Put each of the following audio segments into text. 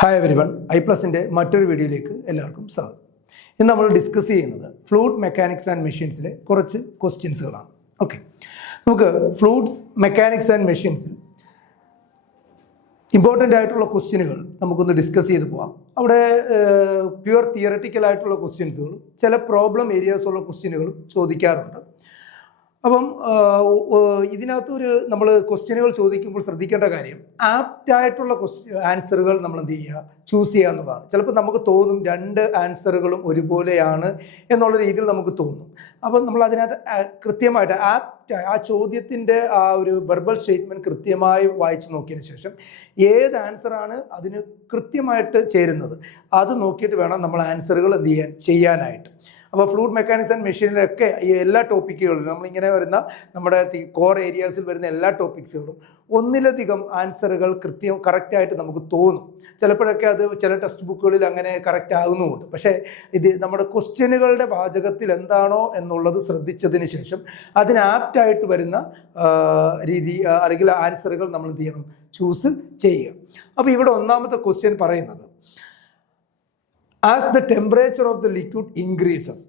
Hi everyone, ഐപ്ലസിൻ്റെ മറ്റൊരു വീഡിയോയിലേക്ക് എല്ലാവർക്കും സ്വാഗതം. ഇന്ന് നമ്മൾ ഡിസ്കസ് ചെയ്യുന്നത് ഫ്ലൂയിഡ് മെക്കാനിക്സ് ആൻഡ് മെഷീൻസിലെ കുറച്ച് ക്വസ്റ്റ്യൻസുകളാണ്. ഓക്കെ, നമുക്ക് ഫ്ലൂയിഡ് മെക്കാനിക്സ് ആൻഡ് മെഷീൻസിൽ ഇമ്പോർട്ടൻ്റ് ആയിട്ടുള്ള ക്വസ്റ്റ്യനുകൾ നമുക്കൊന്ന് ഡിസ്കസ് ചെയ്ത് പോകാം. അവിടെ പ്യുവർ തിയററ്റിക്കൽ ആയിട്ടുള്ള ക്വസ്റ്റ്യൻസുകളും ചില പ്രോബ്ലം ഏരിയാസുള്ള ക്വസ്റ്റ്യനുകളും ചോദിക്കാറുണ്ട്. അപ്പം ഇതിനകത്തൊരു നമ്മൾ ക്വസ്റ്റ്യനുകൾ ചോദിക്കുമ്പോൾ ശ്രദ്ധിക്കേണ്ട കാര്യം, ആപ്റ്റായിട്ടുള്ള ആൻസറുകൾ നമ്മൾ എന്ത് ചെയ്യുക, ചൂസ് ചെയ്യുക എന്നുള്ളതാണ്. ചിലപ്പോൾ നമുക്ക് തോന്നും രണ്ട് ആൻസറുകളും ഒരുപോലെയാണ് എന്നുള്ള രീതിയിൽ നമുക്ക് തോന്നും. അപ്പം നമ്മൾ അതിനകത്ത് കൃത്യമായിട്ട് ആ ചോദ്യത്തിൻ്റെ ആ ഒരു വെർബൽ സ്റ്റേറ്റ്മെൻറ്റ് കൃത്യമായി വായിച്ചു നോക്കിയതിന് ശേഷം ഏത് ആൻസറാണ് അതിന് കൃത്യമായിട്ട് ചേരുന്നത് അത് നോക്കിയിട്ട് വേണം നമ്മൾ ആൻസറുകൾ എന്ത് ചെയ്യാനായിട്ട്. അപ്പോൾ ഫ്ലൂയിഡ് മെക്കാനിക്സ് ആൻഡ് മെഷീനിലൊക്കെ ഈ എല്ലാ ടോപ്പിക്കുകളും നമ്മളിങ്ങനെ വരുന്ന നമ്മുടെ കോർ ഏരിയാസിൽ വരുന്ന എല്ലാ ടോപ്പിക്സുകളും ഒന്നിലധികം ആൻസറുകൾ കറക്റ്റായിട്ട് നമുക്ക് തോന്നും. ചിലപ്പോഴൊക്കെ അത് ചില ടെക്സ്റ്റ് ബുക്കുകളിൽ അങ്ങനെ കറക്റ്റ് ആകുന്നുമുണ്ട്. പക്ഷേ ഇത് നമ്മുടെ ക്വസ്റ്റ്യനുകളുടെ വാചകത്തിൽ എന്താണോ എന്നുള്ളത് ശ്രദ്ധിച്ചതിന് ശേഷം അതിന് ആപ്റ്റായിട്ട് വരുന്ന രീതി അല്ലെങ്കിൽ ആൻസറുകൾ നമ്മൾ എന്ത് ചെയ്യണം, ചൂസ് ചെയ്യുക. അപ്പോൾ ഇവിടെ ഒന്നാമത്തെ ക്വസ്റ്റ്യൻ പറയുന്നത്, as the temperature of the liquid increases,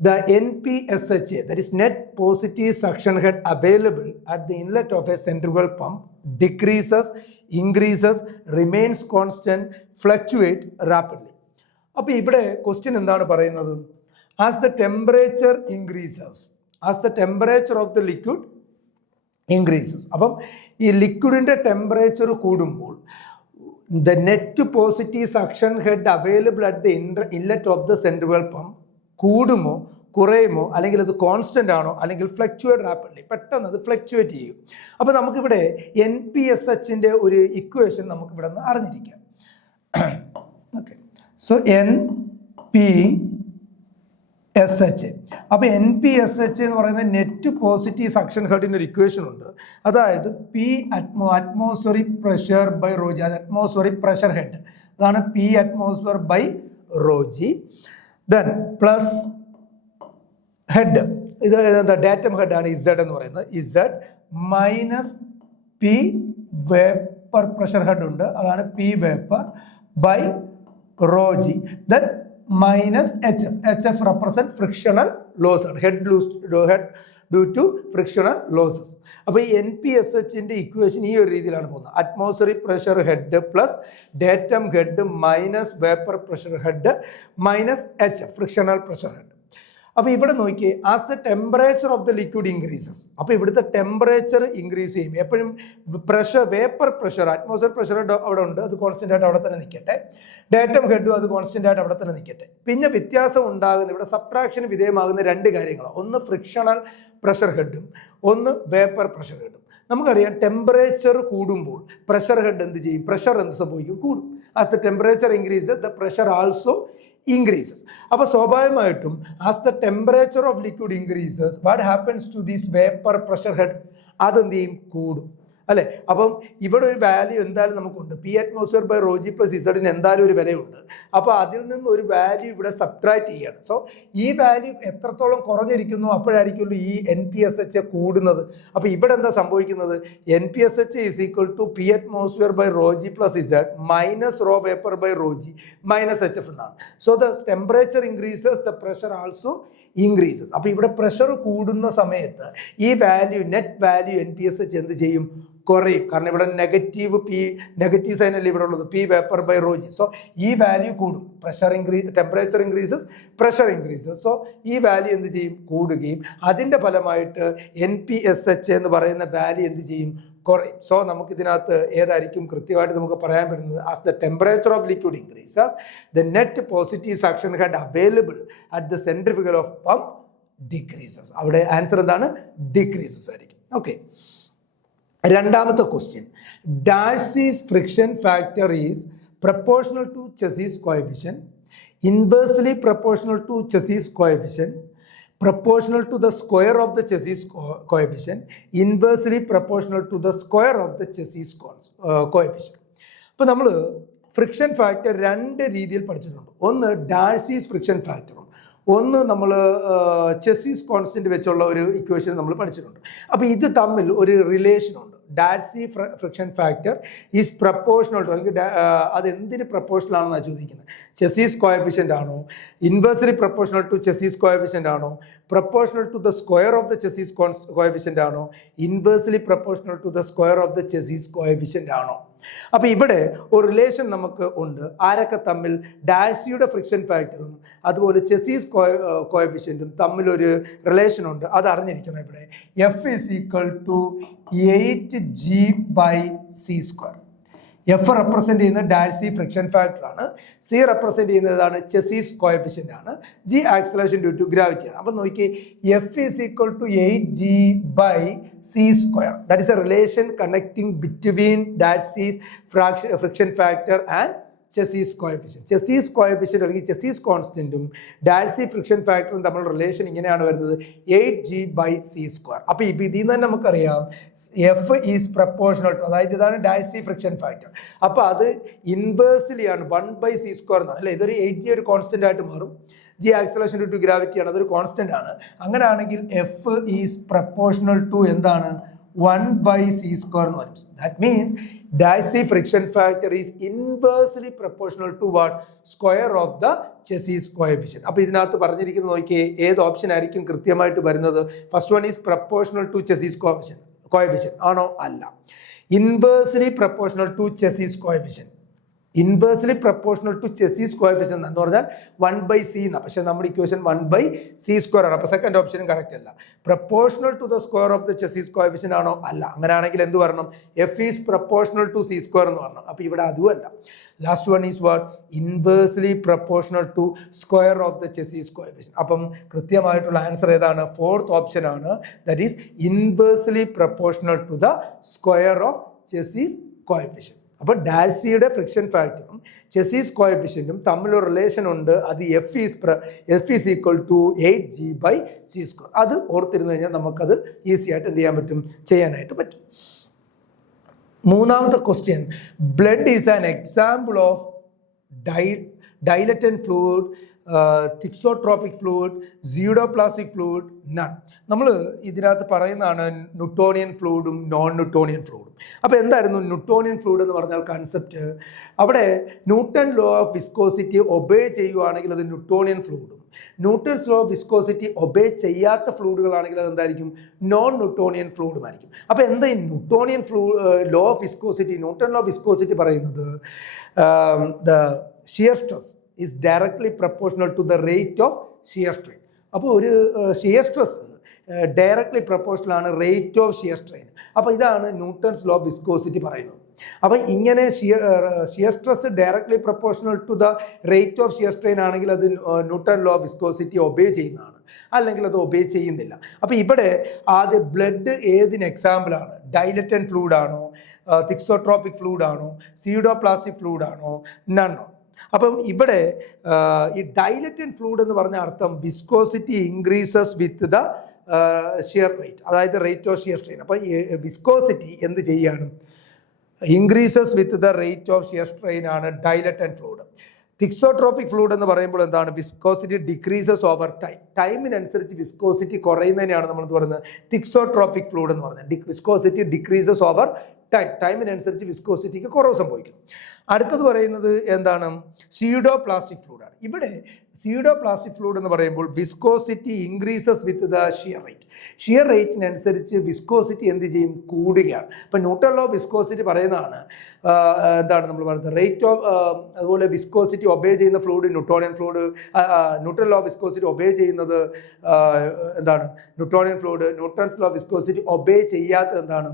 the NPSHA, that is net positive suction head available at the inlet of a centrifugal pump, decreases, increases, remains constant, fluctuate rapidly. അപ്പോൾ ഇവിടെ question എന്താണ് പറയുന്നത്? as the temperature increases, as the temperature of the liquid increases, അപ്പം ഈ ലിക്വിഡിൻ്റെ temperature കൂടുമ്പോൾ the net positive suction head available at the inlet of the centrifugal pump കൂടുമോ കുറയുമോ, അല്ലെങ്കിൽ അത് constant ആണോ, അല്ലെങ്കിൽ ഫ്ലക്ച്വേറ്റ് റാപ്പിഡ്ലി, പെട്ടെന്ന് അത് ഫ്ലക്ച്വേറ്റ് ചെയ്യും. അപ്പോൾ നമുക്കിവിടെ NPSHൻ്റെ ഒരു ഇക്വേഷൻ നമുക്കിവിടെ നിന്ന് അറിഞ്ഞിരിക്കാം. Okay, so NPSHA. അപ്പോൾ NPSHA എന്ന് പറയുന്നത് നെറ്റ് പോസിറ്റീവ് സക്ഷൻ ഹെഡിൻ്റെ ഒരു ഇക്വേഷൻ ഉണ്ട്. അതായത് P atmospheric pressure by rho g, atmospheric pressure head, അതാണ് P atmosphere by rho g, then plus head, ഇത് എന്താ ഡാറ്റം ഹെഡാണ് ഇസഡ് എന്ന് പറയുന്നത്, Z minus P vapour pressure head ഉണ്ട്, അതാണ് P vapour by rho g, then minus HF represent frictional loss ആണ്, head due to frictional losses. അപ്പോൾ ഈ NPSHൻ്റെ ഇക്വേഷൻ ഈ ഒരു രീതിയിലാണ് പോകുന്നത്. Atmospheric pressure head plus datum head minus vapour pressure head minus HF frictional pressure head. അപ്പോൾ ഇവിടെ നോക്കിയേ, as the temperature of the liquid increases, അപ്പോൾ ഇവിടുത്തെ ടെമ്പറേച്ചർ ഇൻക്രീസ് ചെയ്യും. എപ്പോഴും pressure, vapour pressure, atmosphere pressure അവിടെ ഉണ്ട്, അത് കോൺസ്റ്റൻ്റ് ആയിട്ട് അവിടെ തന്നെ നിൽക്കട്ടെ. ഡേറ്റം ഹെഡും അത് കോൺസ്റ്റൻ്റ് ആയിട്ട് അവിടെ തന്നെ നിൽക്കട്ടെ. പിന്നെ വ്യത്യാസം ഉണ്ടാകുന്ന ഇവിടെ സബ്ട്രാക്ഷന് വിധേയമാകുന്ന രണ്ട് കാര്യങ്ങളാണ്, ഒന്ന് ഫ്രിക്ഷണൽ പ്രഷർ ഹെഡും ഒന്ന് വേപ്പർ പ്രഷർ ഹെഡും. നമുക്കറിയാം ടെമ്പറേച്ചർ കൂടുമ്പോൾ പ്രഷർ ഹെഡ് എന്ത് ചെയ്യും, പ്രഷർ എന്ത് സംഭവിക്കും, കൂടും. As the temperature increases the pressure also increases. അപ്പോൾ സ്വാഭാവികമായിട്ടും as the temperature of liquid increases what happens to this vapour pressure head, അതെന്ത് ചെയ്യും, കൂടും അല്ലേ. അപ്പം ഇവിടെ ഒരു വാല്യൂ എന്തായാലും നമുക്കുണ്ട്, P atmosphere by rho g plus ഇസഡിന് എന്തായാലും ഒരു വിലയുണ്ട്. അപ്പോൾ അതിൽ നിന്ന് ഒരു വാല്യൂ ഇവിടെ സബ്ട്രാക്ട് ചെയ്യണം. സോ ഈ വാല്യൂ എത്രത്തോളം കുറഞ്ഞിരിക്കുന്നു അപ്പോഴായിരിക്കുമല്ലോ ഈ NPSHA കൂടുന്നത്. അപ്പോൾ ഇവിടെ എന്താ സംഭവിക്കുന്നത്, NPSHA is equal to P atmosphere by rho g plus Z minus rho vapour by rho g minus HF എന്നാണ്. So the temperature increases the pressure also increases. അപ്പോൾ ഇവിടെ പ്രഷർ കൂടുന്ന സമയത്ത് ഈ വാല്യൂ, നെറ്റ് വാല്യൂ NPSHA എന്ത് ചെയ്യും, കുറയും. കാരണം ഇവിടെ നെഗറ്റീവ് സൈൻ അല്ലേ ഇവിടെ ഉള്ളത്, P vapour by rho g. So ഈ വാല്യൂ കൂടും, temperature increases, pressure increases. So ഈ വാല്യൂ എന്ത് ചെയ്യും, കൂടുകയും അതിൻ്റെ ഫലമായിട്ട് NPSHA എന്ന് പറയുന്ന വാല്യൂ എന്ത് ചെയ്യും, കുറയും. സോ നമുക്കിതിനകത്ത് ഏതായിരിക്കും കൃത്യമായിട്ട് നമുക്ക് പറയാൻ പറ്റുന്നത്, as the temperature of liquid increases the net positive suction head available at the centrifugal of pump decreases. അവിടെ ആൻസർ എന്താണ്, ഡിക്രീസസ് ആയിരിക്കും. ഓക്കെ, രണ്ടാമത്തെ question, Darcy's friction factor is proportional to Chezy's coefficient, inversely proportional to Chezy's coefficient, proportional to the square of the Chassis coefficient, inversely proportional to the square of the Chassis coefficient. അപ്പോൾ നമ്മൾ friction factor രണ്ട് രീതിയിൽ പഠിച്ചിട്ടുണ്ട്. ഒന്ന് ഡാർസീസ് friction ഫാക്ടറും ഒന്ന് നമ്മൾ Chezy's constant വെച്ചുള്ള ഒരു ഇക്വേഷൻ നമ്മൾ പഠിച്ചിട്ടുണ്ട്. അപ്പോൾ ഇത് തമ്മിൽ ഒരു റിലേഷനുണ്ട്. Darcy friction factor is proportional to, അല്ലെങ്കിൽ അത് എന്തിന് പ്രപ്പോർഷണൽ ആണെന്നാണ് ചോദിക്കുന്നത്. ചെസീസ് കോഎഫിഷ്യൻ്റ് ആണോ, inversely proportional to Chezy's coefficient ആണോ, proportional to the square of the Chezy's coefficient ആണോ, inversely proportional to the square of the Chezy's coefficient ആണോ. അപ്പോൾ ഇവിടെ ഒരു റിലേഷൻ നമുക്ക് ഉണ്ട്. ആരൊക്കെ തമ്മിൽ? ഡാർസിയുടെ ഫ്രിക്ഷൻ ഫാക്ടറും അതുപോലെ ചെസീസ് കോഎഫിഷ്യൻറ്റും തമ്മിലൊരു റിലേഷൻ ഉണ്ട്. അത് അറിഞ്ഞിരിക്കണം. ഇവിടെ F is equal to 8g/c². F represent ചെയ്യുന്നത് ഡാർസി ഫ്രിക്ഷൻ ഫാക്ടർ ആണ്, സി റെപ്രസെൻറ്റ് ചെയ്യുന്നതാണ് ചെസീസ് കോഎഫിഷ്യൻ്റ് ആണ്, G acceleration due to gravity ആണ്. അപ്പം നോക്കി, F is equal to 8g/c². That is a relation connecting between Darcy's friction factor and Chezy's coefficient. Chezy's coefficient അല്ലെങ്കിൽ Chezy's കോൺസ്റ്റൻറ്റും Darcy friction ഫാക്ടറും തമ്മിലുള്ള relation ഇങ്ങനെയാണ് വരുന്നത്, 8g/c². അപ്പോൾ ഇതിൽ നിന്ന് തന്നെ നമുക്കറിയാം എഫ് ഈസ് പ്രപ്പോർഷണൽ ടു, അതായത് ഇതാണ് ഡാർസി ഫ്രിക്ഷൻ ഫാക്ടർ. അപ്പോൾ അത് ഇൻവേഴ്സ്ലി ആണ് 1/c² എന്നാണ് അല്ലേ. ഇതൊരു 8g ഒരു കോൺസ്റ്റൻ്റ് ആയിട്ട് മാറും. G acceleration due to gravity ആണ്, അതൊരു കോൺസ്റ്റൻ്റ് ആണ്. അങ്ങനെയാണെങ്കിൽ എഫ് ഈസ് പ്രപ്പോർഷണൽ ടു എന്താണ്? 1/c² എന്ന് പറയും. That means Darcy friction factor is inversely proportional to what? Square of the Chesis coefficient. അപ്പോൾ ഇതിനകത്ത് പറഞ്ഞിരിക്കുന്നത് നോക്കിയേ, ഏത് ഓപ്ഷൻ ആയിരിക്കും കൃത്യമായിട്ട് വരുന്നത്? First one is proportional to Chezy's coefficient ആണോ? അല്ല. Inversely proportional to Chezy's coefficient. Inversely proportional to Chezy's coefficient എന്ന് പറഞ്ഞാൽ 1/c എന്നാണ്. പക്ഷേ നമ്മുടെ ഇക്വേഷൻ 1/c² ആണ്. അപ്പോൾ സെക്കൻഡ് ഓപ്ഷനും കറക്റ്റ് അല്ല. Proportional to the square of the Chezy's coefficient ആണോ? അല്ല. അങ്ങനെയാണെങ്കിൽ എന്ത് പറയണം? F is proportional to c² എന്ന് പറഞ്ഞു. അപ്പോൾ ഇവിടെ അതുമല്ല. Last one is what? Inversely proportional to square of the Chezy's coefficient. അപ്പം കൃത്യമായിട്ടുള്ള ആൻസർ ഏതാണ്? ഫോർത്ത് ഓപ്ഷൻ ആണ്. That is inversely proportional to the square of Chezy's coefficient. അപ്പോൾ ഡാർസിയുടെ ഫ്രിക്ഷൻ ഫാക്ടറും ചെസീസ് കോഎഫിഷ്യൻറ്റും തമ്മിലൊരു റിലേഷൻ ഉണ്ട്. അത് F is equal to 8g/c². അത് ഓർത്തിരുന്നു കഴിഞ്ഞാൽ നമുക്കത് ഈസി ആയിട്ട് എന്ത് ചെയ്യാൻ പറ്റും? ചെയ്യാനായിട്ട് പറ്റും. മൂന്നാമത്തെ question, blood is an example of dilatant fluid, thixotropic fluid, pseudoplastic fluid, none. നമ്മൾ ഇതിനകത്ത് പറയുന്നതാണ് ന്യൂട്ടോണിയൻ ഫ്ലൂയിഡും നോൺ ന്യൂട്ടോണിയൻ ഫ്ലൂയിഡും. അപ്പോൾ എന്തായിരുന്നു ന്യൂട്ടോണിയൻ ഫ്ലൂയിഡ് എന്ന് പറഞ്ഞാൽ കൺസെപ്റ്റ്? അവിടെ Newton law of viscosity obey ചെയ്യുവാണെങ്കിൽ അത് ന്യൂട്ടോണിയൻ ഫ്ലൂയിഡും, Newton's law of viscosity obey ചെയ്യാത്ത ഫ്ലൂയിഡുകളാണെങ്കിൽ അത് എന്തായിരിക്കും? നോൺ ന്യൂട്ടോണിയൻ ഫ്ലൂയിഡുമായിരിക്കും. അപ്പോൾ എന്താ ഈ Newtonian law of viscosity? Newton law of viscosity പറയുന്നത് the shear stress is directly proportional to the rate of shear strain. അപ്പോൾ ഒരു ഷിയർ സ്ട്രെസ് ഡയറക്ട്ലി പ്രപ്പോർഷണൽ ആണ് റേറ്റ് ഓഫ് ഷിയർ സ്ട്രെയിൻ. അപ്പോൾ ഇതാണ് ന്യൂട്ടൺസ് ലോ ഓഫ് വിസ്കോസിറ്റി പറയുന്നത്. അപ്പോൾ ഇങ്ങനെ shear stress directly proportional to the rate of shear strain ആണെങ്കിൽ അത് Newton law of viscosity obey ചെയ്യുന്നതാണ്, അല്ലെങ്കിൽ അത് ഒബേ ചെയ്യുന്നില്ല. അപ്പോൾ ഇവിടെ ആദ്യം ബ്ലഡ് ഏതിന് എക്സാമ്പിളാണ്? ഡൈലറ്റൻ ഫ്ലൂയിഡ് ആണോ, തിക്സോട്രോപിക് ഫ്ലൂയിഡ് ആണോ, സീഡോപ്ലാസ്റ്റിക് ഫ്ലൂയിഡ് ആണോ, നണ്ണോ? അപ്പം ഇവിടെ ഈ ഡൈലറ്റന്റ് ഫ്ലൂയിഡ് എന്ന് പറഞ്ഞ അർത്ഥം viscosity increases with the shear rate, അതായത് റേറ്റ് ഓഫ് ഷിയർ സ്ട്രെയിൻ. അപ്പോൾ വിസ്കോസിറ്റി എന്ത് ചെയ്യാണ്? Increases with the rate of shear strain ആണ് ഡൈലറ്റന്റ് ഫ്ലൂയിഡ്. തിക്സോട്രോപിക് ഫ്ലൂയിഡ് എന്ന് പറയുമ്പോൾ എന്താണ്? Viscosity decreases over time. ടൈമിനനുസരിച്ച് വിസ്കോസിറ്റി കുറയുന്നതിനെയാണ് നമ്മൾ പറയുന്നത് തിക്സോട്രോപിക് ഫ്ലൂയിഡ് എന്ന് പറയുന്നത്. വിസ്കോസിറ്റി ഡിക്രീസസ് ഓവർ ടൈമിനനുസരിച്ച് വിസ്കോസിറ്റിക്ക് കുറവ് സംഭവിക്കുന്നു. അടുത്തത് പറയുന്നത് എന്താണ്? സീഡോപ്ലാസ്റ്റിക് ഫ്ലൂയിഡ് ആണ്. ഇവിടെ സീഡോപ്ലാസ്റ്റിക് ഫ്ലൂയിഡ് എന്ന് പറയുമ്പോൾ viscosity increases with the shear rate. Shear റേറ്റിനനുസരിച്ച് വിസ്കോസിറ്റി എന്ത് ചെയ്യും? കൂടുകയാണ്. ഇപ്പം ന്യൂട്ടൺ ലോ ഓഫ് വിസ്കോസിറ്റി പറയുന്നതാണ് എന്താണ് നമ്മൾ പറയുന്നത്? റേറ്റ് ഓഫ് അതുപോലെ വിസ്കോസിറ്റി ഒബേ ചെയ്യുന്ന fluid Newtonian fluid, newton law of viscosity obey ചെയ്യുന്നത് എന്താണ്? Newtonian fluid. Newton's law of viscosity obey ചെയ്യാത്തത് എന്താണ്?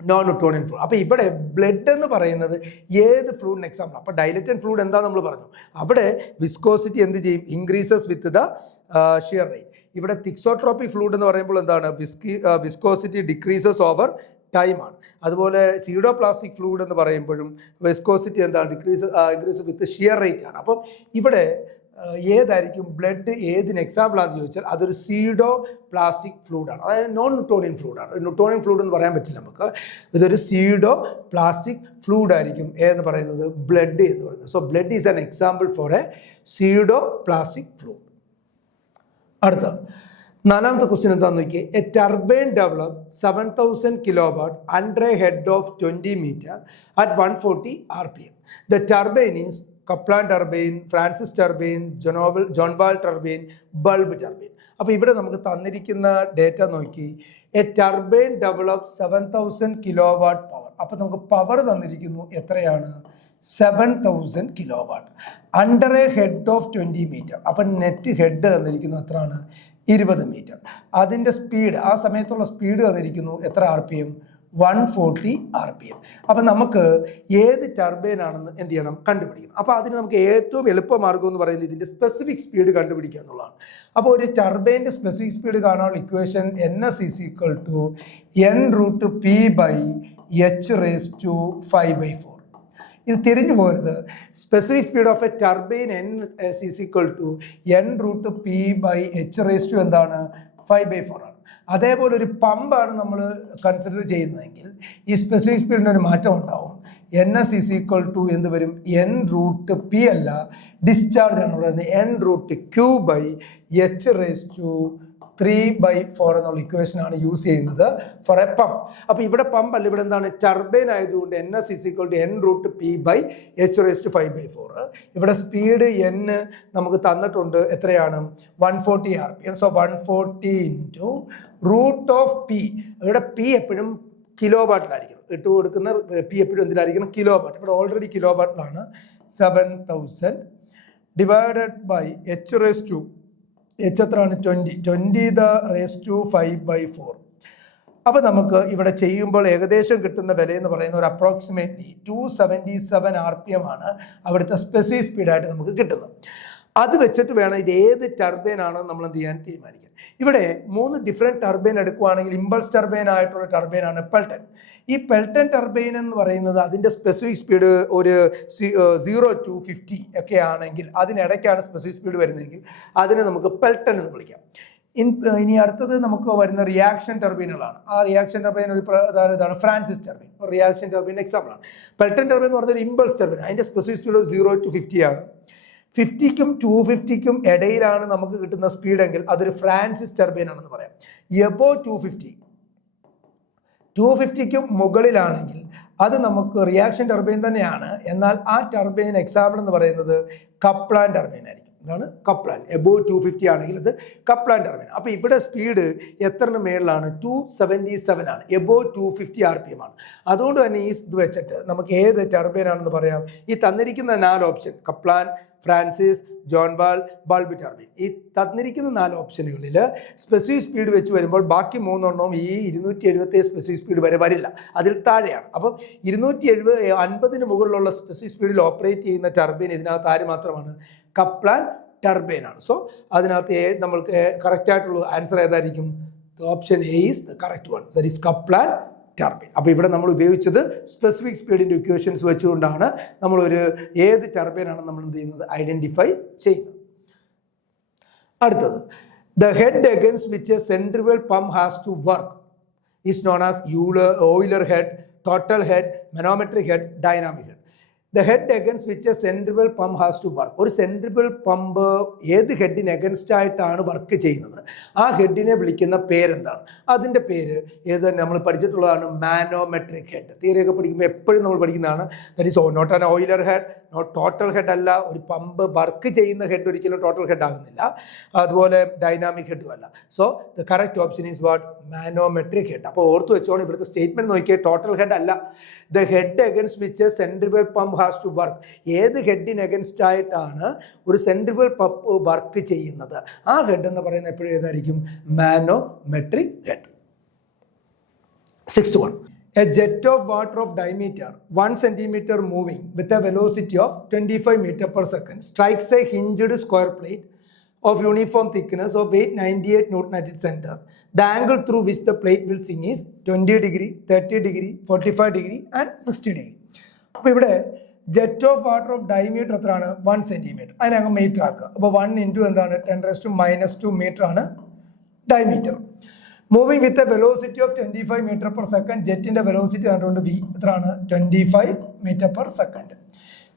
Non Newtonian fluid. അപ്പോൾ ഇവിടെ ബ്ലഡ് എന്ന് പറയുന്നത് ഏത് ഫ്ലൂയിഡിന് എക്സാമ്പിൾ? അപ്പോൾ ഡൈലറ്റൻ ഫ്ലൂയിഡ് എന്താ നമ്മൾ പറഞ്ഞു? അവിടെ വിസ്കോസിറ്റി എന്ത് ചെയ്യും? Increases with the shear rate. ഇവിടെ തിക്സോട്രോപിക് ഫ്ലൂയിഡ് എന്ന് പറയുമ്പോൾ എന്താണ്? വിസ്കോസിറ്റി ഡിക്രീസസ് ഓവർ ടൈമാണ്. അതുപോലെ സീഡോപ്ലാസ്റ്റിക് ഫ്ലൂയിഡ് എന്ന് പറയുമ്പോഴും വിസ്കോസിറ്റി എന്താണ്? ഇൻക്രീസ് വിത്ത് ഷിയർ റേറ്റ് ആണ്. അപ്പം ഇവിടെ ഏതായിരിക്കും ബ്ലഡ് ഏതിന് എക്സാമ്പിൾ ആണെന്ന് ചോദിച്ചാൽ അതൊരു സീഡോ പ്ലാസ്റ്റിക് ഫ്ലൂയിഡാണ്, അതായത് നോൺ ന്യൂട്ടോണിയൻ ഫ്ലൂയിഡാണ്. ന്യൂട്ടോണിയൻ ഫ്ലൂയിഡ് എന്ന് പറയാൻ പറ്റില്ല നമുക്ക്. ഇതൊരു സീഡോ പ്ലാസ്റ്റിക് ഫ്ലൂയിഡ് ആയിരിക്കും എന്ന് പറയുന്നത് ബ്ലഡ് എന്ന് പറയുന്നത്. So blood is an example for a pseudo plastic fluid. അടുത്ത നാലാമത്തെ ക്വസ്റ്റ്യൻ എന്താണെന്ന് നോക്കിയേ. A turbine develop 7000 kilowatt under a head of 20 metre at 140 RPM. The turbine is Kaplan turbine, Francis turbine, Jonval turbine, bulb turbine. അപ്പോൾ ഇവിടെ നമുക്ക് തന്നിരിക്കുന്ന data നോക്കി. A turbine develop 7000 kilowatt power. അപ്പോൾ നമുക്ക് പവർ തന്നിരിക്കുന്നു എത്രയാണ്? 7000 kilowatt under a head of 20 metre. അപ്പം നെറ്റ് ഹെഡ് തന്നിരിക്കുന്നു എത്രയാണ്? 20 മീറ്റർ. അതിൻ്റെ സ്പീഡ്, ആ സമയത്തുള്ള സ്പീഡ് തന്നിരിക്കുന്നു എത്ര RPM? 140 RPM. അപ്പം നമുക്ക് ഏത് ടർബൈൻ ആണെന്ന് എന്ത് ചെയ്യണം? കണ്ടുപിടിക്കണം. അപ്പോൾ അതിന് നമുക്ക് ഏറ്റവും എളുപ്പമാർഗ്ഗം എന്ന് പറയുന്നത് ഇതിൻ്റെ സ്പെസിഫിക് സ്പീഡ് കണ്ടുപിടിക്കുക എന്നുള്ളതാണ്. അപ്പോൾ ഒരു ടർബൈൻ്റെ സ്പെസിഫിക് സ്പീഡ് കാണാനുള്ള ഇക്വേഷൻ NS = N√P/H⁻⁴. ഇത് തിരിഞ്ഞു പോകരുത്. Specific speed of A turbine NS = N√P/H⁻⁴ എന്താണ്? 5/4 ആണ്. അതേപോലെ ഒരു പമ്പാണ് നമ്മൾ കൺസിഡർ ചെയ്യുന്നതെങ്കിൽ ഈ സ്പെസിഫിക് സ്പീഡിന് ഒരു മാറ്റം ഉണ്ടാവും. NS = എന്ത് വരും? N√P അല്ല, ഡിസ്ചാർജ് ആണ് പറയുന്നത്. N√Q/H⁻³ എന്നുള്ള ഇക്വേഷൻ ആണ് യൂസ് ചെയ്യുന്നത് ഫോർ എ പമ്പ്. അപ്പോൾ ഇവിടെ പമ്പ് അല്ല, ഇവിടെ എന്താണ്? ടർബൈൻ ആയതുകൊണ്ട് NS = N√P/H⁻⁴. ഇവിടെ സ്പീഡ് N നമുക്ക് തന്നിട്ടുണ്ട് എത്രയാണ്? 140 RPM. So 140 × √P. ഇവിടെ P എപ്പോഴും കിലോ വാട്ടിലായിരിക്കണം. ഇട്ട് കൊടുക്കുന്ന P എപ്പോഴും എന്തിലായിരിക്കണം? Kilo watt. ഇവിടെ ഓൾറെഡി കിലോ വാട്ടിലാണ്. 7000 ഡിവൈഡഡ് ബൈ H⁻⁴. H എത്രയാണ്? 20⁻⁵. അപ്പോൾ നമുക്ക് ഇവിടെ ചെയ്യുമ്പോൾ ഏകദേശം കിട്ടുന്ന വില എന്ന് പറയുന്ന ഒരു അപ്രോക്സിമേറ്റ്ലി 277 RPM ആണ് അവിടുത്തെ സ്പെസിഫിക് സ്പീഡായിട്ട് നമുക്ക് കിട്ടുന്നത്. അത് വെച്ചിട്ട് വേണം ഇത് ഏത് ടർബൈൻ ആണെന്ന് നമ്മൾ എന്ത് ചെയ്യാൻ തീരുമാനിക്കാൻ. ഇവിടെ 3 ഡിഫറെൻറ്റ് ടർബൈൻ എടുക്കുകയാണെങ്കിൽ ഇമ്പൾസ് ടർബൈൻ ആയിട്ടുള്ള ടർബൈനാണ് പെൽട്ടൺ. ഈ പെൽട്ടൺ ടർബൈൻ എന്ന് പറയുന്നത് അതിൻ്റെ സ്പെസിഫിക് സ്പീഡ് ഒരു 0 to 50 ഒക്കെ ആണെങ്കിൽ, അതിനിടയ്ക്കാണ് സ്പെസിഫിക് സ്പീഡ് വരുന്നതെങ്കിൽ അതിനെ നമുക്ക് പെൽട്ടൺ എന്ന് വിളിക്കാം. ഇനി അടുത്തത് നമുക്ക് വരുന്ന റിയാക്ഷൻ ടർബൈനുകളാണ്. ആ റിയാക്ഷൻ ടർബൈൻ ഒരു ഇതാണ് ഫ്രാൻസിസ് ടർബൈൻ. റിയാക്ഷൻ ടർബൈൻ എക്സാമ്പിളാണ്. പെൽട്ടൺ ടർബൈൻ എന്ന് പറഞ്ഞാൽ ഇമ്പൾസ് ടർബൈൻ. അതിൻ്റെ സ്പെസിഫിക് സ്പീഡ് 0 to 50 ആണ്. 50ക്കും 250ക്കും ഇടയിലാണ് നമുക്ക് കിട്ടുന്ന സ്പീഡെങ്കിൽ അതൊരു ഫ്രാൻസിസ് ടർബൈൻ ആണെന്ന് പറയാം. എബോ 250ക്കും മുകളിലാണെങ്കിൽ അത് നമുക്ക് റിയാക്ഷൻ ടർബൈൻ തന്നെയാണ്. എന്നാൽ ആ ടർബൈൻ എക്സാമ്പിൾ എന്ന് പറയുന്നത് കപ്ലാൻ ടർബൈൻ ആയിരിക്കും. ഇതാണ് കപ്ലാൻ. എബോ 250 ആണെങ്കിൽ അത് കപ്ലാൻ ടർബൈൻ. അപ്പോൾ ഇവിടെ സ്പീഡ് എത്രന് മേളിലാണ്? 277 ആണ്. എബോ 250 RPM ആണ്. അതുകൊണ്ട് തന്നെ ഈ ഇത് വെച്ചിട്ട് നമുക്ക് ഏത് ടർബൈൻ ആണെന്ന് പറയാം. ഈ തന്നിരിക്കുന്ന 4 option Kaplan, Francis, Jonval, bulb turbine, ഈ തന്നിരിക്കുന്ന 4 ഓപ്ഷനുകളിൽ സ്പെസിഫിക് സ്പീഡ് വെച്ച് വരുമ്പോൾ ബാക്കി 3 എണ്ണവും ഈ 277 സ്പെസിഫിക് സ്പീഡ് വരെ വരില്ല, അതിൽ താഴെയാണ്. അപ്പം 250 മുകളിലുള്ള സ്പെസിഫിക് സ്പീഡിൽ ഓപ്പറേറ്റ് ചെയ്യുന്ന ടർബൈൻ ഇതിനകത്ത് ആര് മാത്രമാണ്? കപ്ലാൻ ടർബൈൻ ആണ്. സോ അതിനകത്ത് നമ്മൾക്ക് കറക്റ്റായിട്ടുള്ള ആൻസർ ഏതായിരിക്കും? Option A is the correct one. That is Kaplan turbine. അപ്പോൾ ഇവിടെ നമ്മൾ ഉപയോഗിച്ചത് സ്പെസിഫിക് സ്പീഡിൻ്റെ ഇക്വേഷൻസ് വെച്ചുകൊണ്ടാണ് നമ്മളൊരു ഏത് ടർബൈൻ ആണ് നമ്മൾ എന്ത് ചെയ്യുന്നത്? ഐഡൻറ്റിഫൈ ചെയ്യുന്നത്. അടുത്തത്, the head against which a centrifugal pump has to work is known as Euler head, total head, manometric head, dynamic head. The head against which a centrifugal pump has to work. ഒരു centrifugal pump ഏത് ഹെഡിന് against ആയിട്ടാണ് work ചെയ്യുന്നത്, ആ ഹെഡിനെ വിളിക്കുന്ന പേരെന്താണ്? അതിൻ്റെ പേര് ഏത് തന്നെ നമ്മൾ പഠിച്ചിട്ടുള്ളതാണ്, മാനോമെട്രിക് ഹെഡ്. തിയറിയൊക്കെ പഠിക്കുമ്പോൾ എപ്പോഴും നമ്മൾ പഠിക്കുന്നതാണ്. That is not an Euler head, not total head അല്ല. ഒരു പമ്പ് വർക്ക് ചെയ്യുന്ന ഹെഡ് ഒരിക്കലും ടോട്ടൽ ഹെഡ് ആകുന്നില്ല. അതുപോലെ ഡൈനാമിക് ഹെഡും അല്ല. So the correct option is what? Manometric head. അപ്പോൾ ഓർത്ത് വെച്ചോണം, ഇവിടുത്തെ സ്റ്റേറ്റ്മെന്റ് നോക്കിയാൽ ടോട്ടൽ ഹെഡ് അല്ല. The head against which a centrifugal pump has to work. ഏത് ഹെഡിന് അഗൻസ്റ്റ് ആയിട്ടാണ് ഒരു സെൻട്രിഫ്യൂഗൽ പമ്പ് വർക്ക് ചെയ്യുന്നത്, ആ ഹെഡ് എന്ന് പറയുന്നത് എപ്പോഴും ഏതായിരിക്കും? Manometric head. 6th one. A jet of water of diameter 1 centimeter moving with a velocity of 25 meter per second strikes a hinged square plate of uniform thickness of weight 98 Newton at its center. The angle through which the plate will swing is 20 degree, 30 degree, 45 degree and 60 degree. അപ്പോൾ ഇവിടെ jet of water of diameter എത്രയാണ്? 1 centimetre. അതിനകം metre ആക്കുക. അപ്പോൾ 1 × എന്താണ്? 10⁻⁻² metre ആണ് diameter. Moving with a velocity of 25 metre per second. ജെറ്റിൻ്റെ velocity കണ്ടുകൊണ്ട് V എത്രയാണ്? 25 metre per second.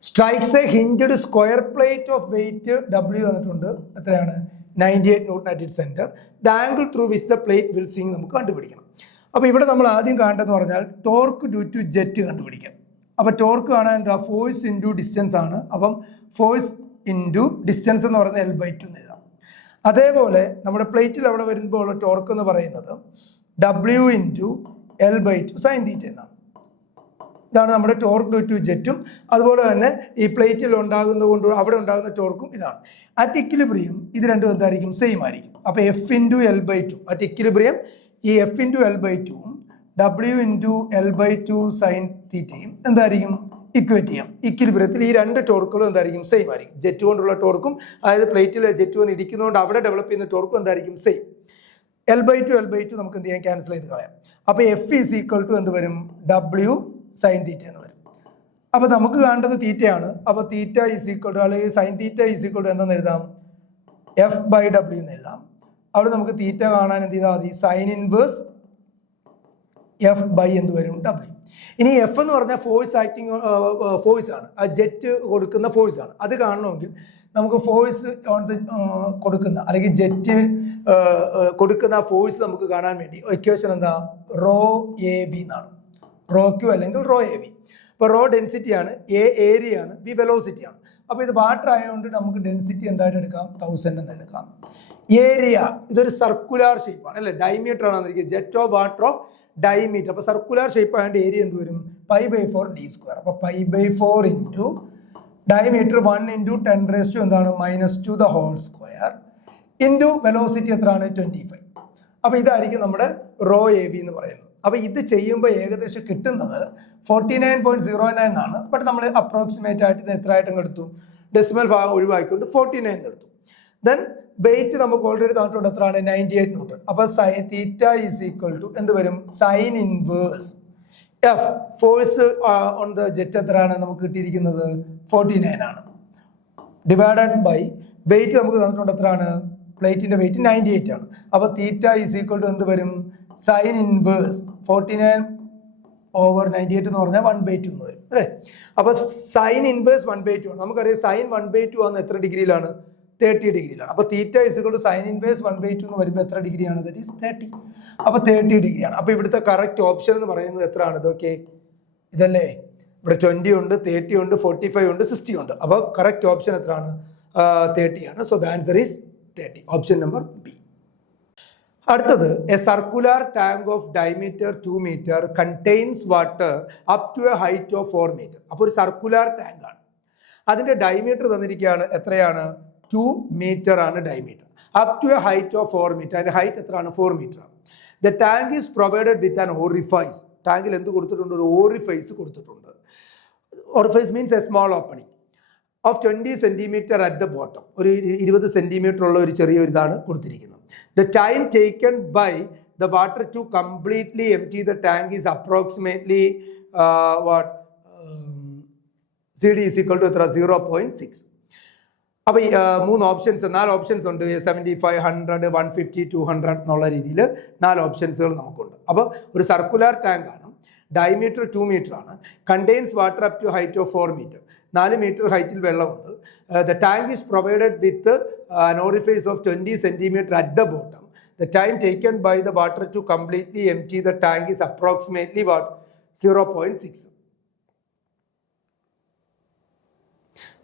Strikes a hinged square plate of weight W തന്നിട്ടുണ്ട്. എത്രയാണ്? 98 Newton at its center. The angle through which the plate will swing നമുക്ക് കണ്ടുപിടിക്കണം. അപ്പോൾ ഇവിടെ നമ്മൾ ആദ്യം കാണേണ്ടതെന്ന് പറഞ്ഞാൽ ടോർക്ക് ഡ്യൂ ടു ജെറ്റ് കണ്ടുപിടിക്കാം. അപ്പോൾ ടോർക്ക് കാണാൻ എന്താ, ഫോഴ്സ് ഇൻറ്റു ഡിസ്റ്റൻസ് ആണ്. അപ്പം ഫോഴ്സ് ഇൻറ്റു ഡിസ്റ്റൻസ് എന്ന് പറയുന്നത് L/2 എന്ന് എഴുതാം. അതേപോലെ നമ്മുടെ പ്ലേറ്റിൽ അവിടെ വരുമ്പോൾ ഉള്ള ടോർക്ക് എന്ന് പറയുന്നത് W into L/2 sine theta എന്നാണ്. ഇതാണ് നമ്മുടെ ടോർക്ക് ഡ്യൂ ടു ജെറ്റും അതുപോലെ തന്നെ ഈ പ്ലേറ്റിൽ ഉണ്ടാകുന്നത് കൊണ്ട് അവിടെ ഉണ്ടാകുന്ന ടോർക്കും ഇതാണ്. അറ്റ് ഇക്വിലിബ്രിയം ഇത് രണ്ടും എന്തായിരിക്കും, സെയിം ആയിരിക്കും. അപ്പോൾ F into L/2 at equilibrium ഈ F ഇൻറ്റു L/2ഉം W ഇൻറ്റു L/2 സൈൻ തീറ്റയും എന്തായിരിക്കും, ഇക്വേറ്റ് ചെയ്യാം. ഇക്വിലിബ്രിയത്തിൽ ഈ രണ്ട് ടോർക്കുകളും എന്തായിരിക്കും, സെയിം ആയിരിക്കും. ജെറ്റ് കൊണ്ടുള്ള ടോർക്കും അതായത് പ്ലേറ്റിൽ ജെറ്റ് വന്ന് ഇരിക്കുന്നതുകൊണ്ട് അവിടെ ഡെവലപ്പ് ചെയ്യുന്ന ടോർക്കും എന്തായിരിക്കും, സെയിം. L/2 നമുക്ക് എന്ത് ചെയ്യാം, ക്യാൻസൽ ചെയ്ത് കളയാം. അപ്പോൾ F ഈസ് ഈക്വൽ ടു എന്ത് വരും, W സൈൻ തീറ്റ എന്ന് വരും. അപ്പോൾ നമുക്ക് കാണേണ്ടത് തീറ്റയാണ്. അപ്പോൾ തീറ്റ ഈസ് ഈക്വൽ ടു അല്ലെങ്കിൽ sine theta is equal to എന്താണെന്ന് എഴുതാം, F/W എന്ന് എഴുതാം. അവിടെ നമുക്ക് തീറ്റ കാണാൻ എന്ത് ചെയ്താൽ മതി, സൈൻ ഇൻവേഴ്സ് F/ എന്ത് വരും, W. ഇനി F എന്ന് പറഞ്ഞാൽ ഫോഴ്സ് ആക്ടിങ് ഫോഴ്സ് ആണ്, ആ ജെറ്റ് കൊടുക്കുന്ന ഫോഴ്സ് ആണ്. അത് കാണണമെങ്കിൽ നമുക്ക് ഫോഴ്സ് കൊടുക്കുന്ന അല്ലെങ്കിൽ ജെറ്റ് കൊടുക്കുന്ന ഫോഴ്സ് നമുക്ക് കാണാൻ വേണ്ടി ഇക്വേഷൻ എന്താ, ρAV എന്നാണ്. ρQ അല്ലെങ്കിൽ ρAV. ഇപ്പോൾ റോ ഡെൻസിറ്റിയാണ്, A ഏരിയയാണ്, V വെലോസിറ്റി ആണ്. അപ്പോൾ ഇത് വാട്ടർ ആയതുകൊണ്ട് നമുക്ക് ഡെൻസിറ്റി എന്തായിട്ട് എടുക്കാം, 1000 എന്ന് എടുക്കാം. ഏരിയ ഇതൊരു സർക്കുലാർ ഷേപ്പാണ് അല്ലേ, ഡയമീറ്റർ ആണ് വന്നിരിക്കുന്നത്, jet of water of diameter. അപ്പോൾ സർക്കുലാർ ഷേപ്പ് ആയതുകൊണ്ട് ഏരിയ എന്ത് വരും, π/4d². അപ്പോൾ π/4 ഇൻറ്റു ഡയമീറ്റർ 1 ഇൻറ്റു 10⁻² എന്താണ്, -2 the whole square into velocity എത്രയാണ്, 25. അപ്പോൾ ഇതായിരിക്കും നമ്മുടെ ρAV എന്ന് പറയുന്നത്. അപ്പോൾ ഇത് ചെയ്യുമ്പോൾ ഏകദേശം കിട്ടുന്നത് 49.09 ആണ്. ബട്ട് നമ്മൾ അപ്രോക്സിമേറ്റ് ആയിട്ട് ഇത് എത്ര ആയിട്ടും എടുത്തു, ഡെസിമൽ ഭാഗം ഒഴിവാക്കിക്കൊണ്ട് 49 എടുത്തു. ദെൻ വെയിറ്റ് നമുക്ക് ഓൾറെഡി തന്നിട്ടുണ്ട്, എത്രയാണ്, 98 ന്യൂട്ടൺ. അപ്പോൾ sine theta is equal to എന്ത് വരും, sine inverse F force on the jet എത്രയാണ് നമുക്ക് കിട്ടിയിരിക്കുന്നത്, 49 ആണ്. ഡിവൈഡഡ് ബൈ വെയിറ്റ് നമുക്ക് തന്നിട്ടുണ്ട് എത്രയാണ്, പ്ലേറ്റിൻ്റെ വെയിറ്റ് 98 ആണ്. അപ്പോൾ തീറ്റ ഈസ് ഈക്വൽ ടു എന്ത് വരും, സൈൻ ഇൻവേഴ്സ് 49/98 എന്ന് പറഞ്ഞാൽ 1/2 എന്ന് വരും അല്ലേ. അപ്പോൾ സൈൻ ഇൻവേഴ്സ് 1/2 ആണ്. നമുക്കറിയാം സൈൻ 1/2 ആകുന്ന എത്ര ഡിഗ്രിയിലാണ്, 30 ഡിഗ്രിയിലാണ്. അപ്പോൾ theta is equal to sine inverse 1/2 എന്ന് വരുമ്പോൾ എത്ര ഡിഗ്രിയാണ്, ദാറ്റ് ഈസ് 30. അപ്പോൾ 30 ഡിഗ്രിയാണ്. അപ്പോൾ ഇവിടുത്തെ കറക്റ്റ് ഓപ്ഷൻ എന്ന് പറയുന്നത് എത്രയാണ്, ഇതൊക്കെ ഇതല്ലേ, ഇവിടെ 20 ഉണ്ട്, 30 ഉണ്ട്, 45 ഉണ്ട്, 60 ഉണ്ട്. അപ്പോൾ കറക്റ്റ് ഓപ്ഷൻ എത്രയാണ്, 30 ആണ്. So the answer is 30, option number B. അടുത്തത്, a circular tank of diameter 2 metre contains water up to a height of 4 metre. അപ്പോൾ ഒരു സർക്കുലർ ടാങ്ക് ആണ്, അതിൻ്റെ ഡയമീറ്റർ തന്നിരിക്കുകയാണ്, എത്രയാണ്, 2 മീറ്റർ ആണ് diameter. Up to a height of 4 metre, അതിൻ്റെ height എത്രയാണ്, 4 മീറ്റർ ആണ്. The tank is provided with an orifice. ടാങ്കിൽ എന്ത് കൊടുത്തിട്ടുണ്ട്, ഒരു ഓറിഫൈസ് കൊടുത്തിട്ടുണ്ട്. Orifice means a small opening of 20 centimetre at the bottom. ഒരു 20 സെൻറ്റിമീറ്റർ ഉള്ള ഒരു ചെറിയൊരു ഇതാണ് കൊടുത്തിരിക്കുന്നത്. The time taken by the water to completely empty the tank is approximately CD is equal to 0.6. അപ്പോൾ 3 ഓപ്ഷൻസ് 4 ഓപ്ഷൻസ് ഉണ്ട്, 75, 100, 150, 200 എന്നുള്ള രീതിയിൽ 4 ഓപ്ഷൻസുകൾ നമുക്കുണ്ട്. അപ്പോൾ ഒരു സർക്കുലർ ടാങ്ക് ആണ്, ഡയമീറ്റർ 2 മീറ്റർ ആണ്, contains water up to height of 4 metre, 4 metre ഹൈറ്റിൽ വെള്ളമുണ്ട്. The tank is provided with an orifice of 20 centimeter at the bottom. The time taken by the water to completely empty the tank is approximately what, 0.6.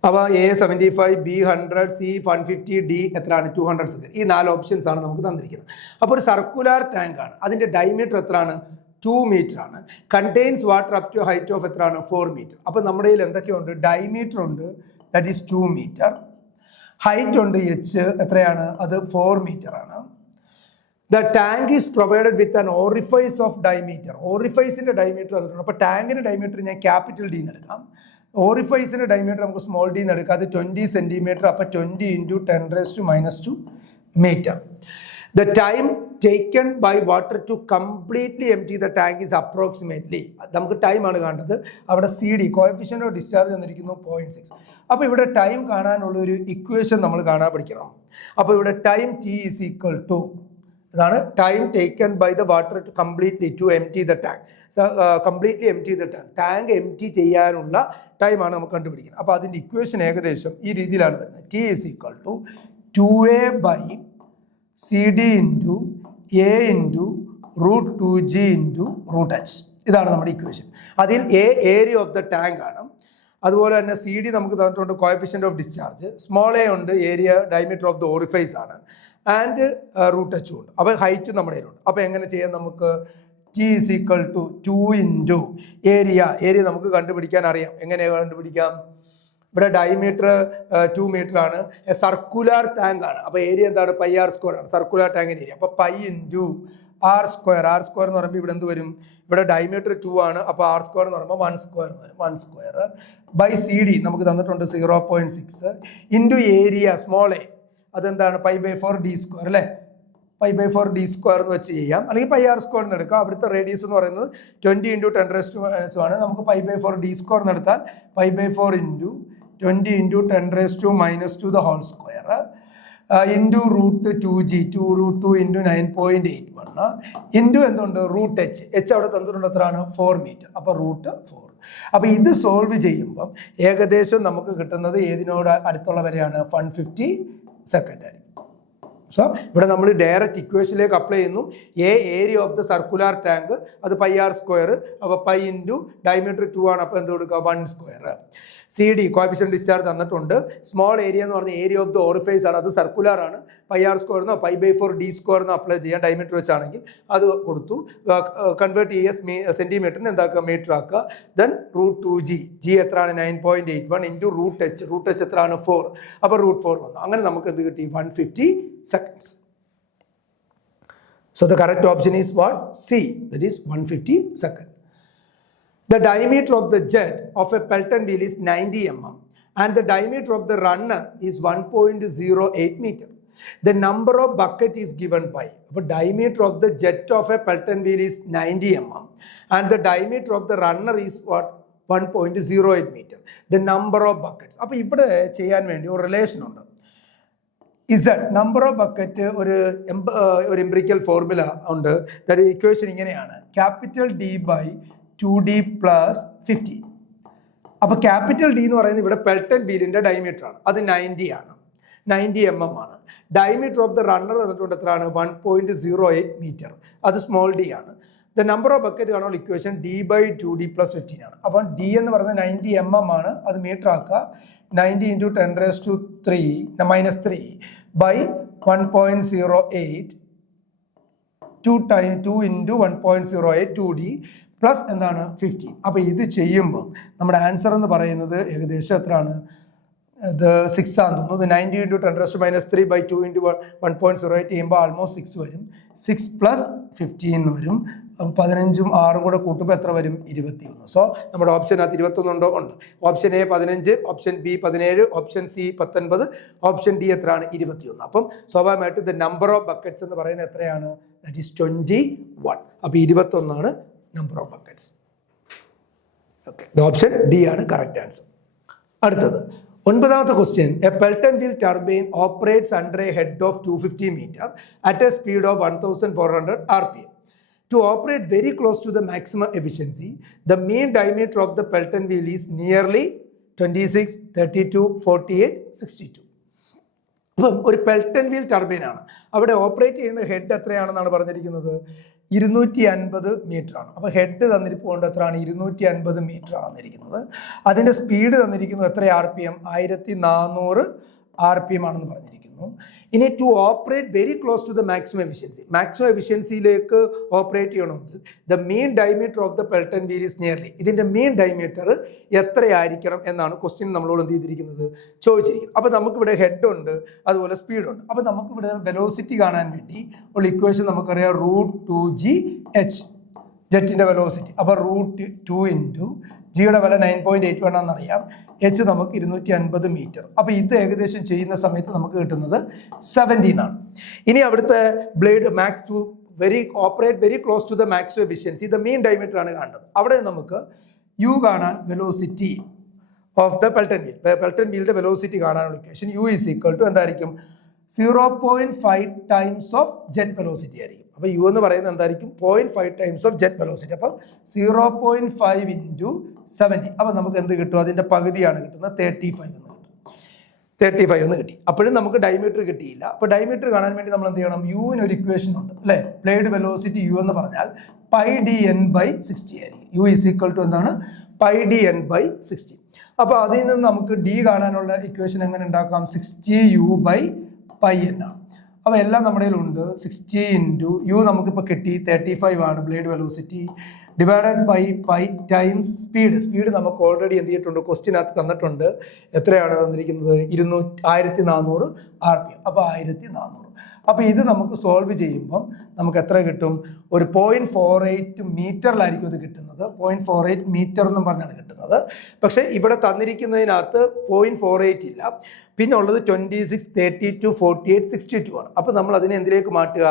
അപ്പോൾ A 75, B 100, C 150, D എത്രയാണ്, 200 second. ഈ 4 options ആണ് നമുക്ക് തന്നിരിക്കുന്നത്. അപ്പോൾ ഒരു circular tank ആണ്, അതിൻ്റെ ഡയമീറ്റർ എത്രയാണ്, 2 മീറ്റർ ആണ്, contains water up to height of എത്രയാണ്, 4 മീറ്റർ. അപ്പോൾ നമ്മുടെ കയ്യിൽ എന്തൊക്കെയുണ്ട്, ഡയമീറ്റർ ഉണ്ട്, ദാറ്റ് ഈസ് 2 മീറ്റർ, ഹൈറ്റ് ഉണ്ട് H എത്രയാണ്, അത് 4 മീറ്റർ ആണ്. The tank is provided with an orifice of diameter. ഓറിഫൈസിൻ്റെ ഡയമീറ്റർ തന്നിട്ടുണ്ട്. അപ്പോൾ ടാങ്കിൻ്റെ ഡയമീറ്റർ ഞാൻ ക്യാപിറ്റൽ ഡി എന്ന് എടുക്കാം, ഓറിഫൈസിൻ്റെ ഡയമീറ്റർ നമുക്ക് സ്മോൾ ഡി എന്ന് എടുക്കാം, അത് 20 സെൻറ്റിമീറ്റർ. അപ്പോൾ 20 into 10⁻⁻² metre. The time taken by water to completely empty the tank is approximately, നമുക്ക് ടൈമാണ് കാണേണ്ടത്. അവിടെ CD കോഎഫിഷ്യൻ്റ് ഓഫ് ഡിസ്ചാർജ് തന്നിരിക്കുന്നു 0.6. അപ്പോൾ ഇവിടെ ടൈം കാണാനുള്ള ഒരു ഇക്വേഷൻ നമ്മൾ കാണാൻ പഠിക്കണം. അപ്പോൾ ഇവിടെ time T is equal to, ഇതാണ് time taken by the water to completely to empty the tank. Completely empty the tank, tank empty ചെയ്യാനുള്ള ടൈമാണ് നമുക്ക് കണ്ടുപിടിക്കുന്നത്. അപ്പോൾ അതിൻ്റെ ഇക്വേഷൻ ഏകദേശം ഈ രീതിയിലാണ് വരുന്നത്. T is equal to 2a by cd into a into root 2g into root h. ഇതാണ് നമ്മുടെ ഇക്വേഷൻ. അതിൽ A area of the tank ആണ്. അതുപോലെ തന്നെ സി ഡി നമുക്ക് തന്നിട്ടുണ്ട് coefficient of discharge. Small A ഉണ്ട്, area diameter of the orifice ആണ്, ആൻഡ് റൂട്ട് എച്ച് ഉണ്ട്. അപ്പോൾ ഹൈറ്റ് നമ്മുടെ കയ്യിലുണ്ട്. അപ്പോൾ എങ്ങനെ ചെയ്യാം? നമുക്ക് T is equal to 2 into area നമുക്ക് കണ്ടുപിടിക്കാൻ അറിയാം. എങ്ങനെയാണ് കണ്ടുപിടിക്കാം? ഇവിടെ ഡയമീറ്റർ 2 മീറ്റർ ആണ്, സർക്കുലർ ടാങ്ക് ആണ്. അപ്പോൾ ഏരിയ എന്താണ്? പൈ ആർ സ്ക്വയർ ആണ് സർക്കുലർ ടാങ്കിൻ്റെ ഏരിയ. അപ്പോൾ പൈ ഇൻറ്റു ആർ സ്ക്വയർ എന്ന് പറയുമ്പോൾ ഇവിടെ എന്ത് വരും? ഇവിടെ ഡയമീറ്റർ 2 ആണ്, അപ്പോൾ ആർ സ്ക്വയർ എന്ന് പറയുമ്പോൾ 1 സ്ക്വയർ വരും. 1 സ്ക്വയർ ബൈ സി ഡി നമുക്ക് തന്നിട്ടുണ്ട് 0.6 ഇൻറ്റു ഏരിയ സ്മോൾ എ, അതെന്താണ്? π/4 d സ്ക്വയർ അല്ലേ? π/4 d സ്ക്വയർ എന്ന് വെച്ച് ചെയ്യാം, അല്ലെങ്കിൽ പൈ ആർ സ്ക്വയർ എന്ന് എടുക്കാം. അവിടുത്തെ റേഡിയസ് എന്ന് പറയുന്നത് 20 × 10⁻² ആണ്. നമുക്ക് π/4 d സ്ക്വയർ എന്ന് എടുത്താൽ π/4 into 20 × 10⁻² the whole square into root 2g 2√2 into 9.81 into എന്തുണ്ട്? റൂട്ട് എച്ച് അവിടെ തന്നിട്ടുണ്ട് എത്രയാണ്? 4 മീറ്റർ. അപ്പോൾ റൂട്ട് 4. അപ്പോൾ ഇത് സോൾവ് ചെയ്യുമ്പം ഏകദേശം നമുക്ക് കിട്ടുന്നത് ഏതിനോട് അടുത്തുള്ള വരെയാണ്? 150 സെക്കൻഡ് ആയിരിക്കും. സോ ഇവിടെ നമ്മൾ ഡയറക്റ്റ് ഇക്വേഷനിലേക്ക് അപ്ലൈ ചെയ്യുന്നു. Area of the circular tank അത് പൈ ആർ സ്ക്വയർ. അപ്പോൾ പൈ ഇൻറ്റു ഡയമീറ്റർ 2 ആണ്, അപ്പോൾ എന്ത് കൊടുക്കുക? 1 square. C D coefficient discharge തന്നിട്ടുണ്ട്. സ്മോൾ ഏരിയ എന്ന് പറഞ്ഞ ഏരിയ ഓഫ് ദ ഓറിഫൈസ് ആണ്, അത് സർക്കുലർ ആണ്. പൈ ആർ സ്ക്വയർ എന്നോ π/4 d സ്ക്വയർ എന്നോ അപ്ലൈ ചെയ്യാം. ഡയമീറ്റർ വെച്ചാണെങ്കിൽ അത് കൊടുത്തു. കൺവേർട്ട് ചെയ്യുക സെന്റിമീറ്ററിന് എന്താക്കുക? മീറ്റർ ആക്കുക. ദെൻ റൂട്ട് 2g എത്രയാണ്? 9.81 ഇൻറ്റു റൂട്ട് എച്ച് എത്രയാണ്? 4. അപ്പോൾ റൂട്ട് 4 വന്നു. അങ്ങനെ നമുക്ക് എന്ത് കിട്ടി? 150 seconds. So the correct option is what? C, that is 150 seconds. The diameter of the jet of a Pelton wheel is 90 mm and the diameter of the runner is 1.08 meter. The number of bucket is given by. The diameter of the jet of a Pelton wheel is 90 mm and the diameter of the runner is what? 1.08 meter. The number of buckets. അപ്പോൾ ഇവിടെ ചെയ്യാൻ വേണ്ടി ഒരു relation ഉണ്ട്. Z number of bucket ഒരു empirical formula ഉണ്ട്. That equation ഇങ്ങനെയാണ്: capital D by 2d plus 15. അപ്പോൾ ക്യാപിറ്റൽ ഡി എന്ന് പറയുന്നത് ഇവിടെ പെൽട്ടൺ വീലിൻ്റെ ഡയമീറ്റർ ആണ്, അത് 90 ആണ്, 90 mm ആണ്. ഡയമീറ്റർ ഓഫ് ദ റണ്ണർ തന്നിട്ടുണ്ട് എത്രയാണ്? 1.08 മീറ്റർ, അത് സ്മോൾ ഡി ആണ്. ദ നമ്പർ ഓഫ് ബക്കറ്റ് കാണുമ്പോൾ equation d by 2d plus 15 ആണ്. അപ്പം ഡി എന്ന് പറയുന്നത് 90 mm ആണ്, അത് മീറ്റർ ആക്കുക. 90 × 10⁻³ by 1.08 2 × 1.08 2d പ്ലസ് എന്താണ്? 15. അപ്പോൾ ഇത് ചെയ്യുമ്പോൾ നമ്മുടെ ആൻസർ എന്ന് പറയുന്നത് ഏകദേശം എത്രയാണ്? ഇത് 6 ആണെന്ന് തോന്നുന്നു. 90 × 10⁻³ by 2 × 1.08 ചെയ്യുമ്പോൾ ആൾമോസ്റ്റ് 6 വരും. 6 പ്ലസ് 15 വരും. 15ഉം 6ഉം കൂടെ കൂട്ടുമ്പോൾ എത്ര വരും? 21. സോ നമ്മുടെ ഓപ്ഷനകത്ത് 21 ഉണ്ടോ? ഉണ്ട്. Option A 15, option B 17, option C 19, option D എത്രയാണ്? 21. അപ്പം സ്വാഭാവികമായിട്ട് ദ നമ്പർ ഓഫ് ബക്കറ്റ്സ് എന്ന് പറയുന്നത് എത്രയാണ്? That is 21. അപ്പോൾ 21 ആണ് number of buckets. Okay, option D ആണ് കറക്റ്റ് ആൻസർ. അടുത്തത് 9ാമത്തെ question. A Pelton wheel turbine operates under a head of 250 metre at a speed of 1400 RPM. To operate very close to the maximum efficiency, the mean diameter of the Pelton wheel is nearly 26, 32, 48, 62. അപ്പം ഒരു Pelton wheel turbine ആണ്. അവിടെ operate ചെയ്യുന്ന head എത്രയാണെന്നാണ് പറഞ്ഞിരിക്കുന്നത്? 250 metre ആണ്. അപ്പോൾ head തന്നിരിക്കുന്നത് എത്രയാണ്? 250 മീറ്റർ ആണ് തന്നിരിക്കുന്നത്. അതിൻ്റെ സ്പീഡ് തന്നിരിക്കുന്നത് എത്ര RPM? 1400 RPM ആണെന്ന് പറഞ്ഞിരിക്കുന്നു. ഇനി to operate very close to the maximum എഫിഷ്യൻസിയിലേക്ക് ഓപ്പറേറ്റ് ചെയ്യണമെങ്കിൽ the mean diameter of the Pelton wheel is nearly, ഇതിൻ്റെ മീൻ ഡയമീറ്റർ എത്രയായിരിക്കണം എന്നാണ് ക്വസ്റ്റ്യൻ നമ്മളോട് എന്ത് ചെയ്തിരിക്കുന്നത്? ചോദിച്ചിരിക്കുന്നത്. അപ്പോൾ നമുക്കിവിടെ ഹെഡ് ഉണ്ട്, അതുപോലെ സ്പീഡുണ്ട്. അപ്പോൾ നമുക്കിവിടെ വെലോസിറ്റി കാണാൻ വേണ്ടി ഉള്ള ഇക്വേഷൻ നമുക്കറിയാം റൂട്ട് 2gh ജെറ്റിൻ്റെ വെലോസിറ്റി. അപ്പോൾ റൂട്ട് 2 ഇൻറ്റു ജിയുടെ വില 9.81 ആണെന്നറിയാം. എച്ച് നമുക്ക് 250 മീറ്റർ. അപ്പോൾ ഇത് ഏകദേശം ചെയ്യുന്ന സമയത്ത് നമുക്ക് കിട്ടുന്നത് 17 ആണ്. ഇനി അവിടുത്തെ blade max to operate very close to the maximum efficiency, the mean diameter ആണ് കാണേണ്ടത്. അവിടെ നമുക്ക് യു കാണാൻ വെലോസിറ്റി ഓഫ് ദ പെൽട്ടൺ വീലിൻ്റെ വെലോസിറ്റി കാണാനുള്ള equation U is equal to എന്തായിരിക്കും? 0.5 ടൈംസ് ഓഫ് ജെറ്റ് വെലോസിറ്റി ആയിരിക്കും. അപ്പോൾ യു എന്ന് പറയുന്നത് എന്തായിരിക്കും? 0.5 ടൈംസ് ഓഫ് ജെറ്റ് വെലോസിറ്റി. അപ്പം 0.5 × 70. അപ്പം നമുക്ക് എന്ത് കിട്ടും? അതിൻ്റെ പകുതിയാണ് കിട്ടുന്നത്, 35 എന്ന് കിട്ടും. 35 എന്ന് കിട്ടി. അപ്പോഴും നമുക്ക് ഡയമീറ്റർ കിട്ടിയില്ല. അപ്പോൾ ഡയമീറ്റർ കാണാൻ വേണ്ടി നമ്മൾ എന്ത് ചെയ്യണം? യുവിന് ഒരു ഇക്വേഷൻ ഉണ്ട് അല്ലേ? ബ്ലേഡ് വെലോസിറ്റി യു എന്ന് പറഞ്ഞാൽ πdn/60 ആയിരിക്കും. യു ഈസ് ഈക്വൽ ടു എന്താണ്? πdn/60. അപ്പോൾ അതിൽ നിന്ന് നമുക്ക് ഡി കാണാനുള്ള ഇക്വേഷൻ എങ്ങനെ ഉണ്ടാക്കാം? 60u/πn ആണ്. അപ്പോൾ എല്ലാം നമ്മുടെ കയ്യിലുണ്ട്. 60 ഇൻറ്റു യു നമുക്കിപ്പോൾ കിട്ടി 35 ആണ് blade velocity, divided by pi times speed നമുക്ക് ഓൾറെഡി എന്ത് ചെയ്തിട്ടുണ്ട്? ക്വസ്റ്റ്യനകത്ത് തന്നിട്ടുണ്ട്. എത്രയാണ് തന്നിരിക്കുന്നത്? 1400 RPM. അപ്പോൾ 1400. അപ്പോൾ ഇത് നമുക്ക് സോൾവ് ചെയ്യുമ്പം നമുക്ക് എത്ര കിട്ടും? ഒരു 0.48 മീറ്ററിലായിരിക്കും ഇത് കിട്ടുന്നത്. 0.48 മീറ്റർ എന്നും പറഞ്ഞാണ് കിട്ടുന്നത്. പക്ഷേ ഇവിടെ തന്നിരിക്കുന്നതിനകത്ത് 0.48 ഇല്ല. പിന്നെ ഉള്ളത് 26, 32, 48, 62 ആണ്. അപ്പോൾ നമ്മൾ അതിനെ എന്തിലേക്ക് മാറ്റുക?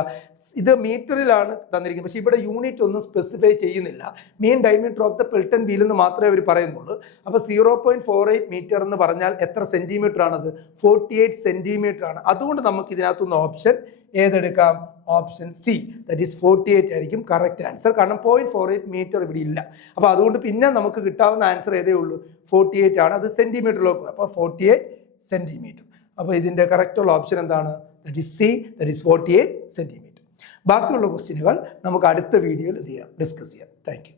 ഇത് മീറ്ററിലാണ് തന്നിരിക്കുന്നത്, പക്ഷേ ഇവിടെ യൂണിറ്റ് ഒന്നും സ്പെസിഫൈ ചെയ്യുന്നില്ല. Main diameter of the Pelton wheel എന്ന് മാത്രമേ അവർ പറയുന്നുള്ളൂ. അപ്പോൾ 0.48 മീറ്റർ എന്ന് പറഞ്ഞാൽ എത്ര സെൻറ്റിമീറ്റർ ആണത്? 48 സെൻറ്റിമീറ്റർ ആണ്. അതുകൊണ്ട് നമുക്ക് ഇതിനകത്തുനിന്ന് ഓപ്ഷൻ ഏതെടുക്കാം? ഓപ്ഷൻ സി, ദാറ്റ് ഈസ് 48 ആയിരിക്കും കറക്റ്റ് ആൻസർ. കാരണം 0.48 മീറ്റർ ഇവിടെ ഇല്ല. അപ്പോൾ അതുകൊണ്ട് പിന്നെ നമുക്ക് കിട്ടാവുന്ന ആൻസർ ഏതേ ഉള്ളൂ? 48 ആണ്. അത് സെൻറ്റിമീറ്ററിലേക്ക്. അപ്പോൾ 48 സെൻറ്റിമീറ്റർ. അപ്പോൾ ഇതിൻ്റെ കറക്റ്റുള്ള ഓപ്ഷൻ എന്താണ്? That is C, that is 48 centimetre. ബാക്കിയുള്ള ക്വസ്റ്റ്യനുകൾ നമുക്ക് അടുത്ത വീഡിയോയിൽ എന്ത് ചെയ്യാം? ഡിസ്കസ് ചെയ്യാം. Thank you.